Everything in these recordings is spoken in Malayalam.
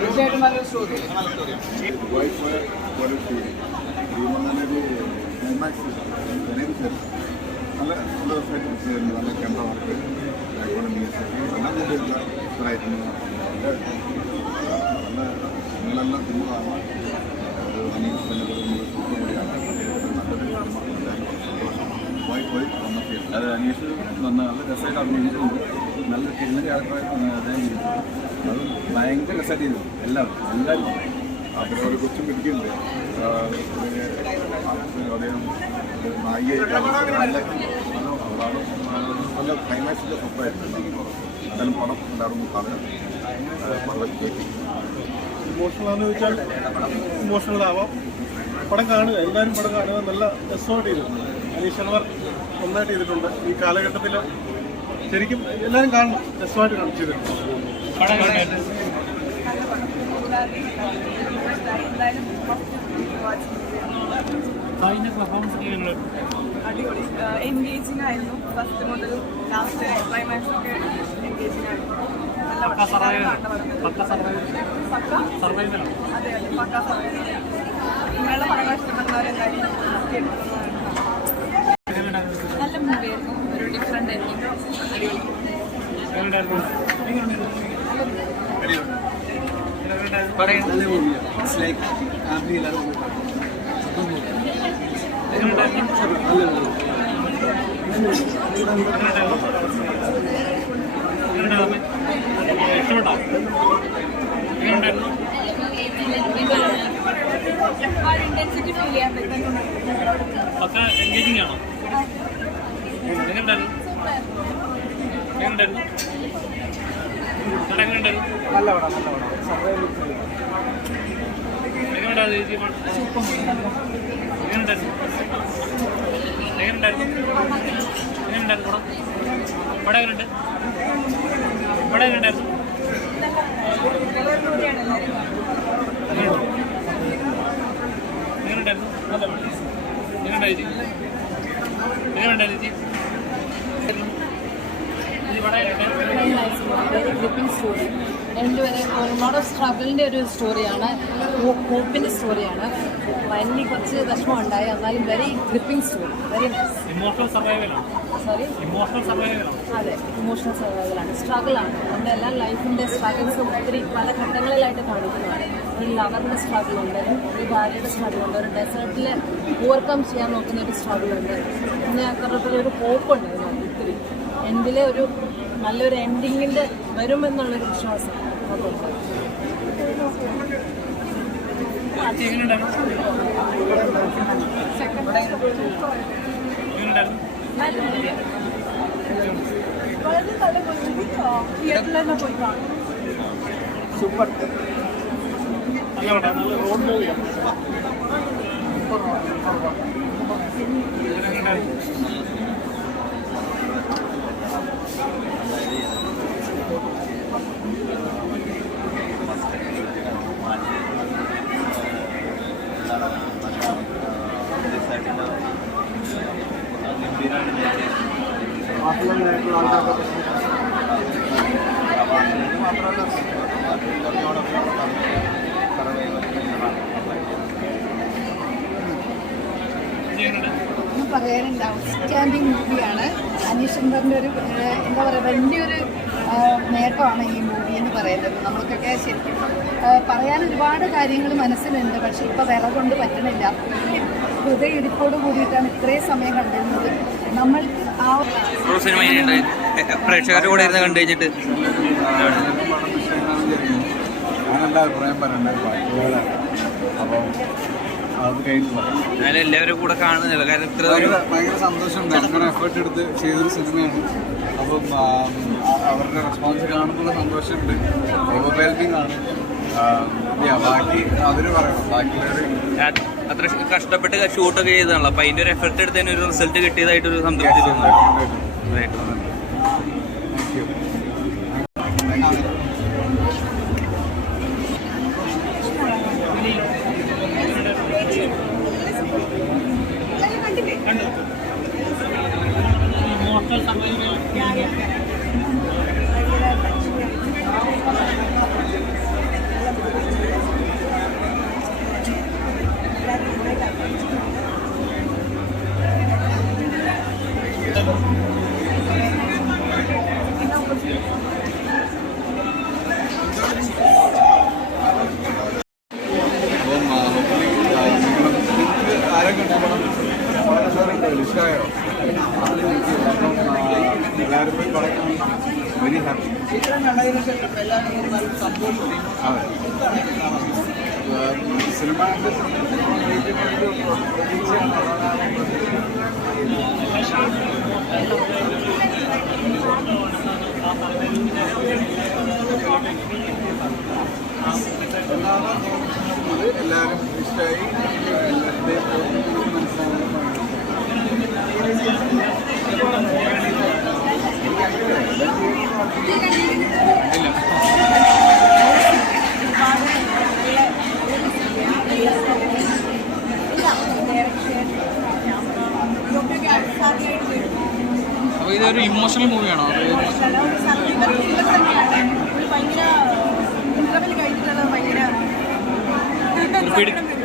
തീർച്ചയായിട്ടും നല്ലൊരു സ്റ്റോറി. നല്ല ദിവസമായിട്ട് നല്ല ക്യാമറ വർക്ക് എല്ലാം കൂടിയുള്ള ഇഷ്ടമായിരുന്നു. നല്ല നിങ്ങളെല്ലാം സിനിമ കാണാം. അനീസ് തന്നെ കൂടിയാണ് പോയി വന്നപ്പോൾ അത് അനീഷ് നല്ല രസമായിട്ട് അഭിനയിച്ചിട്ടുണ്ട്. നല്ല സിനിമ ആൾക്കാരായിട്ട് അദ്ദേഹം ചെയ്തു. അത് ഭയങ്കര രസമായിട്ട് ചെയ്തു. എല്ലാവരും അവിടെ ഒരു കൊച്ചും പിടിക്കുന്നുണ്ട്. അദ്ദേഹം നായികയായിട്ട് നല്ല ക്ലൈമാക്സിൻ്റെ സ്വപ്നമായിരുന്നു. എന്തായാലും പടം എല്ലാവരും കാണുക. വളരെ കയറ്റി ഇമോഷണലാണെന്ന് ചോദിച്ചാൽ ഇമോഷണലാവാം. പടം കാണുക, എല്ലാവരും പടം കാണുക. നല്ല രസമായിട്ട് ചെയ്തിട്ടുണ്ട്. അനീഷന്മാർ നന്നായിട്ട് ചെയ്തിട്ടുണ്ട്. ഈ കാലഘട്ടത്തിൽ ശരിക്കും എല്ലാവരും കാണണം. രസമായിട്ട് ചെയ്തിട്ടുണ്ട്. അടിപൊളി എൻഗേജിങ് ആയിരുന്നു. ഫസ്റ്റ് മുതൽ ലാസ്റ്റ് ക്ലൈമാക്സ് ഒക്കെ എൻഗേജിങ് ആയിരുന്നു. നല്ല അതെ അതെ പക്ക സർവൈവൽ. ഇങ്ങനെയുള്ള പടങ്ങൾ ഇഷ്ടപ്പെടുന്നവരെല്ലാവരും നല്ല മൂവിയായിരുന്നു. ഒരു ഡിഫറെൻ്റ് ആയിരിക്കും. ഇന്റൻസിറ്റി ഫീൽ ചെയ്യാൻ പറ്റുന്നുണ്ട്. എൻഗേജിംഗ് ആണോ? നല്ല പടം സർവൈവൽ. Gripping story. രണ്ടുപേരെ ഒരുപാട് സ്ട്രഗിളിൻ്റെ ഒരു സ്റ്റോറിയാണ്. ഹോപ്പിൻ്റെ സ്റ്റോറിയാണ്. വലിയ കുറച്ച് വിഷമം ഉണ്ടായി, എന്നാലും very gripping story. Very nice. Sorry, അതെ, ഇമോഷണൽ സർവൈവലാണ്. സ്ട്രഗിളാണ്. നമ്മുടെ എല്ലാ ലൈഫിൻ്റെ സ്ട്രഗിൾസും ഒത്തിരി പല ഘട്ടങ്ങളിലായിട്ട് കാണിക്കുന്നതാണ്. ഒരു ലവറിൻ്റെ സ്ട്രഗിളുണ്ട്, ഒരു ഭാര്യയുടെ സ്ട്രഗിളുണ്ട്, ഒരു ഡെസേർട്ടിൽ ഓവർകം ചെയ്യാൻ നോക്കുന്ന ഒരു സ്ട്രഗിളുണ്ട്. പിന്നെ അത്തരത്തിലൊരു ഹോപ്പുണ്ട് അതിനകത്ത്. ഒത്തിരി എൻഡിലെ ഒരു നല്ലൊരു എൻഡിങ്ങിൻ്റെ വരുമെന്നുള്ളൊരു വിശ്വാസം അതുണ്ട്. വളരെ നല്ല മൂവി. തിയേറ്ററിൽ തന്നെ പോയി കാണും. സൂപ്പർ. റോഡ് മൂവിയാണ്. പറയാനുണ്ട്. ഔട്ട്സ്റ്റാൻഡിങ് മൂവിയാണ്. അനീഷന്മാറിൻ്റെ ഒരു എന്താ പറയുക, വലിയൊരു നേട്ടമാണ് ഈ മൂവി എന്ന് പറയുന്നത്. നമുക്കൊക്കെ ശരിക്കും പറയാൻ ഒരുപാട് കാര്യങ്ങൾ മനസ്സിലുണ്ട്. പക്ഷേ ഇപ്പോൾ വില കൊണ്ട് പറ്റണില്ല. ഹൃദയ ഇടിപ്പോട് കൂടിയിട്ടാണ് ഇത്രയും സമയം കണ്ടിരുന്നത്. നമ്മൾക്ക് ആ പ്രേക്ഷകരുടെ കൂടെ ഇരുന്ന് കണ്ടു കഴിഞ്ഞിട്ട് ഞാനെന്താ അഭിപ്രായം പറയണ്ടത്. അപ്പോൾ അത് കഴിഞ്ഞിട്ട് എല്ലാവരും കൂടെ കാണുന്നില്ല. കാരണം ഇത്ര ഭയങ്കര സന്തോഷമുണ്ട്. അങ്ങനെ എഫേർട്ട് എടുത്ത് ചെയ്തൊരു സിനിമയാണ്. അപ്പം അവരുടെ റെസ്പോൺസ് കാണുമ്പോൾ സന്തോഷമുണ്ട്. ഓവർവെൽമിംഗ് ആണ്. ബാക്കി അവര് പറയണം. ബാക്കിയുള്ളവർ അത്ര കഷ്ടപ്പെട്ട് ഷൂട്ടൊക്കെ ചെയ്തതാണല്ലോ. അപ്പം അതിൻ്റെ ഒരു എഫർട്ട് എടുത്തതിന് ഒരു റിസൾട്ട് കിട്ടിയതായിട്ടൊരു സംതൃപ്തി തോന്നുന്നു. Felt somewhere well. അപ്പം ആരെ കണ്ടപ്പോഴും ഇഷ്ടമായോ? എല്ലാവരും പോയി പറയാൻ വെരി ഹാപ്പി. അതെ, സിനിമയുടെ എല്ലാവരും ഇഷ്ടമായി. എല്ലാവരുടെയും മനസ്സിലാവുന്ന അപ്പോൾ ഇതൊരു ഇമോഷണൽ മൂവിയാണോ?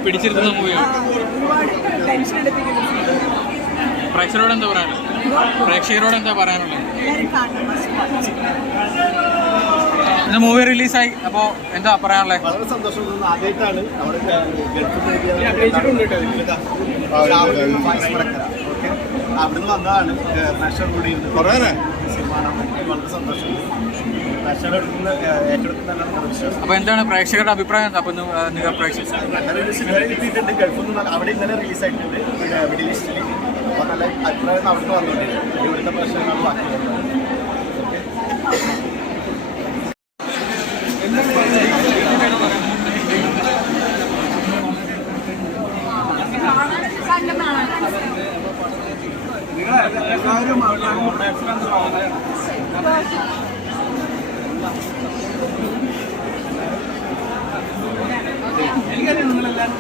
പിടിച്ചിരുത്തുന്ന മൂവിയാണ്. പ്രേക്ഷകരോട് എന്താ പറയാനുള്ളത്? ഇന്ന് മൂവി റിലീസായി, അപ്പോൾ എന്താ പറയാനുള്ളത്? വളരെ സന്തോഷം. ആദ്യമായിട്ടാണ് നമ്മുടെ അവിടുന്ന് വന്നതാണ് പ്രഷർ കൂടി വളരെ സന്തോഷം. അപ്പോൾ എന്താണ് പ്രേക്ഷകരുടെ അഭിപ്രായം? എന്താ? അപ്പോൾ കിട്ടിയിട്ടുണ്ട്. ഗൾഫിൽ നിന്ന് അവിടെ ഇന്നലെ റിലീസ് ആയിട്ടുണ്ട് മിഡിൽ ഈസ്റ്റിൽ. അപ്പോൾ നല്ല അഭിപ്രായം അവിടുന്ന് വന്നുകൊണ്ടിരിക്കും. ഇവിടുത്തെ പ്രശ്നങ്ങൾ ബാക്കി എല്ലാവരും എനിക്കറിയാം നിങ്ങളെല്ലാവരും